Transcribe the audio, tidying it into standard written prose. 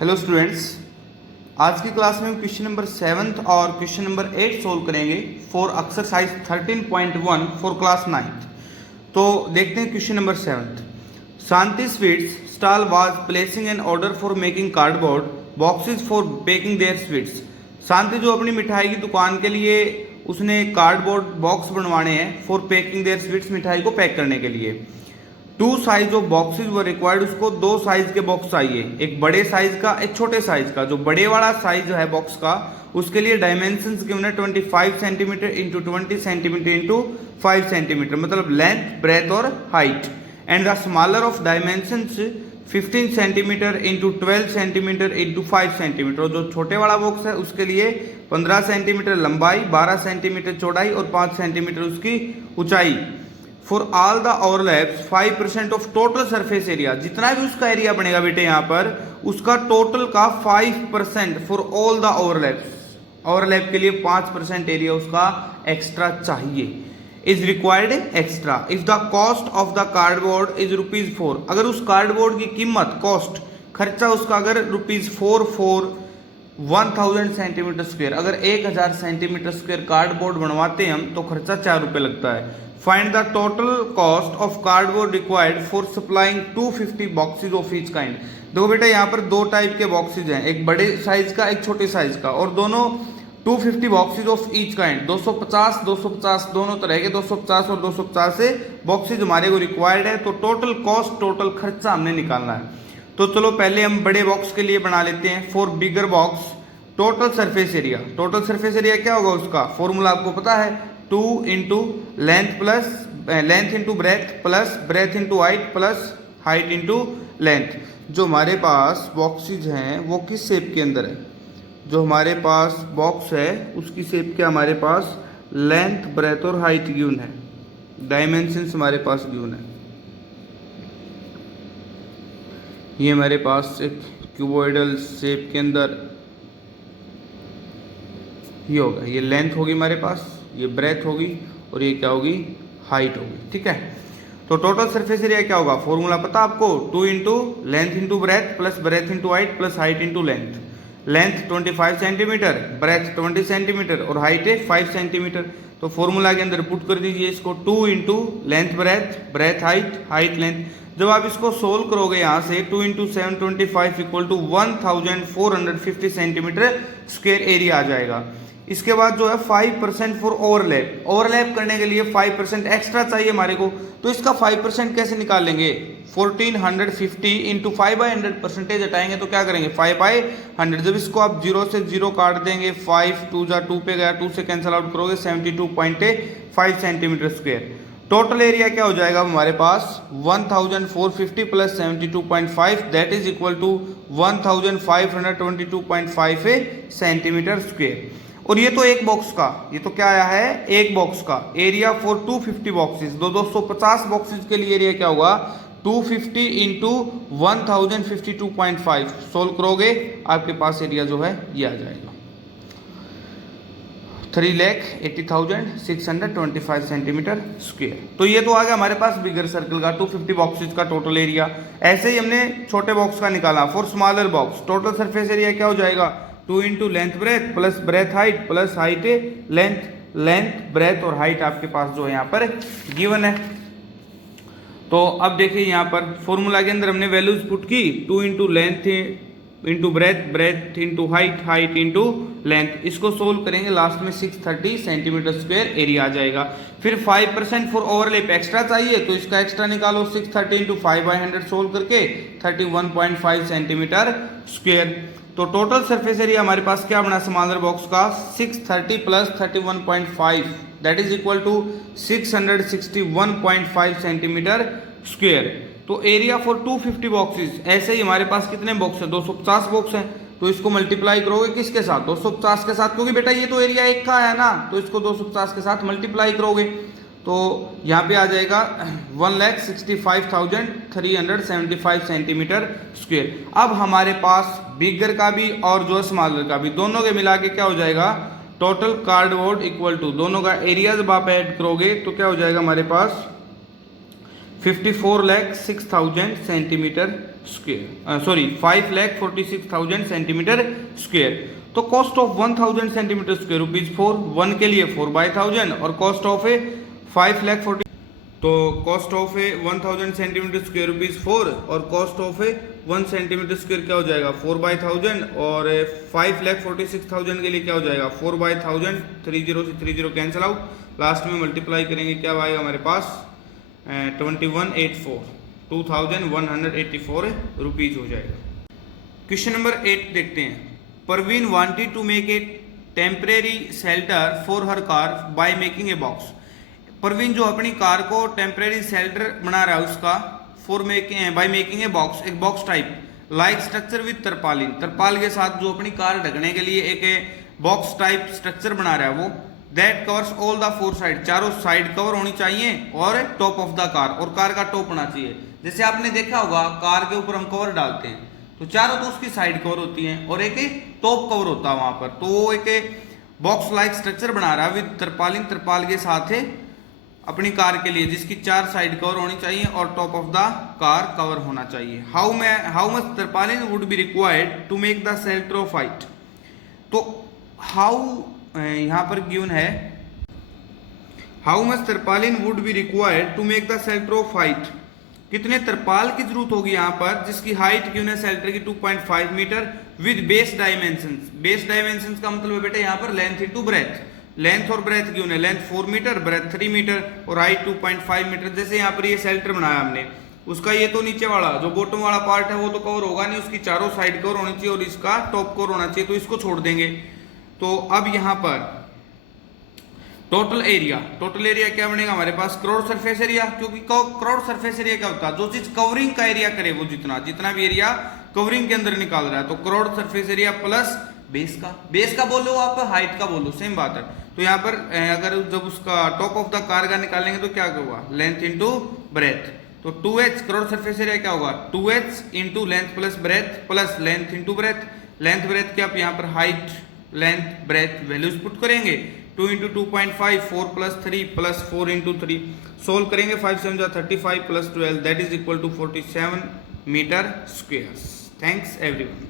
Hello students, आज की class में हम क्वेश्चन नंबर 7 और क्वेश्चन नंबर 8 सोल्व करेंगे for exercise 13.1 for class 9th। तो देखते हैं question number 7। Shanti sweets stall was placing an order for making cardboard boxes for baking their sweets. Shanti जो अपनी मिठाई की दुकान के लिए उसने कार्डबोर्ड बॉक्स बनवाने हैं फॉर पेकिंग देयर स्वीट्स, मिठाई को पैक करने के लिए। 2 size of boxes were required, उसको 2 साइज के बॉक्स चाहिए, एक बड़े साइज का एक छोटे साइज का। जो बड़े वाला साइज जो है बॉक्स का उसके लिए डायमेंशंस गिवन है 25 centimetre into 20 centimetre into 5 centimetre, मतलब लेंथ ब्रेथ और height. And the smaller of dimensions 15 centimetre into 12 centimetre into 5 centimetre. जो छोटे वाला बॉक्स है उसके लिए 15 सेंटीमीटर लंबाई, 12 सेंटीमीटर चौड़ाई और 5 सेंटीमीटर उसकी ऊंचाई। For all the overlaps 5% of total surface area, जितना भी उसका एरिया बनेगा बेटे यहाँ पर उसका टोटल का 5% for all the overlaps, overlap के लिए 5% एरिया उसका एक्स्ट्रा चाहिए, is required extra. If the cost of the cardboard is ₹4, अगर उस कार्डबोर्ड की कीमत कॉस्ट खर्चा उसका अगर ₹4 फॉर 1000 सेंटीमीटर स्क्वायर, अगर 1000 सेंटीमीटर स्क्वायर कार्डबोर्ड बनवाते हैं हम तो खर्चा ₹4 लगता है। Find the total cost of cardboard required for supplying 250 boxes of each kind. देखो बेटा यहाँ पर 2 टाइप के बॉक्सेज हैं, एक बड़े साइज का एक छोटे साइज का, और दोनों 250 बॉक्सेज ऑफ ईच काइंड, 250 दोनों तरह के 250 और 250 से बॉक्सेज हमारे को रिक्वायर्ड है। तो टोटल कॉस्ट टोटल खर्चा हमने निकालना है। तो चलो पहले हम बड़े बॉक्स के लिए बना लेते हैं। For bigger box total surface area, total surface area क्या होगा उसका फॉर्मूला आपको पता है, 2 into length plus length into breadth plus breadth into height plus height into length. जो हमारे पास बॉक्सेज हैं वो किस शेप के अंदर है, जो हमारे पास बॉक्स है उसकी शेप क्या हमारे पास लेंथ ब्रेथ और हाइट गिवन है, डायमेंशंस हमारे पास गिवन है। ये हमारे पास एक क्यूबॉइडल शेप के अंदर ये होगा, ये लेंथ होगी हमारे पास, ये ब्रेथ होगी और ये क्या होगी हाइट होगी। ठीक है, तो टोटल सरफेस एरिया क्या होगा फॉर्मूला पता आपको, 2 into length into breadth plus breadth into height plus height into length. Length 25 centimetre, breadth 20 centimetre और हाइट है 5 सेंटीमीटर। तो फॉर्मूला के अंदर पुट कर दीजिए इसको, 2 into length breadth breadth height height length. जब आप इसको सोल्व करोगे यहाँ से 2 into 725 equal to 1450 centimetre square area आ जाएगा। इसके बाद जो है 5% फॉर ओवरलैप, ओवरलैप करने के लिए 5% एक्स्ट्रा चाहिए हमारे को। तो इसका 5% कैसे निकालेंगे, 1450 इंटू 5/100 परसेंटेज हटाएंगे तो क्या करेंगे 5/100। जब इसको आप 0 से 0 काट देंगे, 5 2 जा 2 पे गया, 2 से कैंसिल आउट करोगे 72.5 सेंटीमीटर स्क्वायर। टोटल एरिया क्या हो जाएगा हमारे पास 1450 plus 72.5 that is equal to 1522.5 centimetre square. और ये तो एक बॉक्स का, ये तो क्या आया है एक बॉक्स का एरिया फॉर 250 बॉक्सेस, 250 बॉक्सेस के लिए एरिया क्या होगा 250 इंटू 1052.5। सोल्व करोगे आपके पास एरिया जो है ये आ जाएगा 3,80,625 सेंटीमीटर स्क्वायर। तो ये तो आ गया हमारे पास बिगर सर्कल का 250 बॉक्सेस का टोटल एरिया। ऐसे ही हमने छोटे बॉक्स का निकाला for smaller box, total surface area क्या हो जाएगा 2 into length breath plus breadth height plus height length, length breadth और हाइट आपके पास जो है यहाँ पर गिवन है। तो अब देखिए यहाँ पर फॉर्मूला के अंदर हमने वैल्यूज पुट की, 2 into length into breadth breadth into height height into length. इसको सोल्व करेंगे लास्ट में 630 सेंटीमीटर स्क्वायर एरिया आ जाएगा। फिर 5% फॉर ओवरलैप एक्स्ट्रा चाहिए तो इसका एक्स्ट्रा निकालो, 630 इंटू 5/100 सोल्व करके 31.5 सेंटीमीटर स्क्वायर। तो टोटल सरफेस एरिया हमारे पास क्या बना स्मॉलर बॉक्स का 630 plus 31.5 that is equal to 661.5 centimetre square. तो एरिया फॉर 250 बॉक्सेस, ऐसे ही हमारे पास कितने बॉक्स हैं 250 बॉक्स हैं, तो इसको मल्टीप्लाई करोगे किसके साथ 250 के साथ, क्योंकि बेटा ये तो एरिया एक का है ना, तो इसको 250 के साथ मल्टीप्लाई करोगे तो यहाँ पे आ जाएगा 1,65,375 सेंटीमीटर स्क्वायर। अब हमारे पास बिगर का भी और जो स्मॉलर का भी दोनों के मिला के क्या हो जाएगा टोटल कार्डबोर्ड इक्वल टू दोनों का एरिया जब आप ऐड करोगे तो क्या हो जाएगा हमारे पास 54,06,000 centimetre square, sorry 5,46,000 centimetre square. तो cost of 1,000 centimetre square rupees 4, 1 के लिए 4/1000 और कॉस्ट ऑफ ए 5,40,000, तो cost of A 1000 centimetre square rupees 4 और cost of A 1 centimetre square क्या हो जाएगा 4/1000 और 5,46,000 के लिए क्या हो जाएगा 4/1000, 30 से 30 कैंसिल आउट, लास्ट में मल्टीप्लाई करेंगे क्या आएगा हमारे पास 2184, 2184 रुपीज हो जाएगा। क्वेश्चन नंबर 8 देखते हैं। Parveen wanted to make a temporary shelter for her car by making a box. Parveen जो अपनी कार को टेम्परेरी शेल्टर बना रहा है उसका for making by making a box, एक box type like structure with tarpaulin, तरपाल के साथ जो अपनी कार ढकने के लिए एक बॉक्स टाइप स्ट्रक्चर बना रहा है वो, that covers all the 4 side, चारों साइड कवर होनी चाहिए और टॉप ऑफ द कार, और कार का टॉप होना चाहिए। जैसे आपने देखा होगा कार के ऊपर हम कवर डालते हैं तो चारों तो उसकी साइड कवर होती हैं और एक टॉप कवर होता है वहां पर, तो वो एक बॉक्स लाइक स्ट्रक्चर बना रहा है विद तरपालिन, तरपाल के साथ है अपनी कार के लिए, जिसकी 4 साइड कवर होनी चाहिए और top of the car cover होना चाहिए। How much tarpaulin would be required to make the shelter of height. तो हाउ यहां पर गिवन है how much tarpaulin would be required to make the shelter of height, कितने तरपाल की जरूरत होगी यहाँ पर जिसकी हाइट गिवन है शेल्टर की 2.5 metre with base dimensions. Base dimensions का मतलब है बेटा यहाँ पर लेंथ इनटू ब्रेथ, लेंथ और ब्रेथ गिवन है, लेंथ 4 मीटर, ब्रेथ 3 मीटर और हाइट 2.5 मीटर। जैसे यहाँ पर ये शेल्टर बनाया हमने, उसका ये तो नीचे वाला जो बॉटम वाला पार्ट है वो तो कवर होगा नहीं, उसकी चारों साइड कवर होनी चाहिए और इसका टॉप कवर होना चाहिए, तो इसको छोड़ देंगे। तो अब यहाँ पर टोटल एरिया क्या बनेगा हमारे पास क्रॉस सरफेस एरिया, क्योंकि क्रॉस सरफेस एरिया क्या होता है जो चीज कवरिंग का एरिया करे वो जितना भी एरिया कवरिंग के अंदर निकाल रहा है, तो cross surface area plus base का बोलो आप हाइट का बोलो सेम बात है। तो यहाँ पर अगर जब उसका टॉप ऑफ द कार का निकालेंगे तो क्या होगा लेंथ इंटू ब्रेथ, तो 2h क्रॉस सरफेस एरिया क्या होगा 2h into length plus breadth plus length into breadth, length breadth के आप यहाँ पर height length breadth values put करेंगे, 2 into 2.5 4 plus 3 plus 4 into 3 solve करेंगे, 5 7 35 plus 12 that is equal to 47 metre square. Thanks everyone.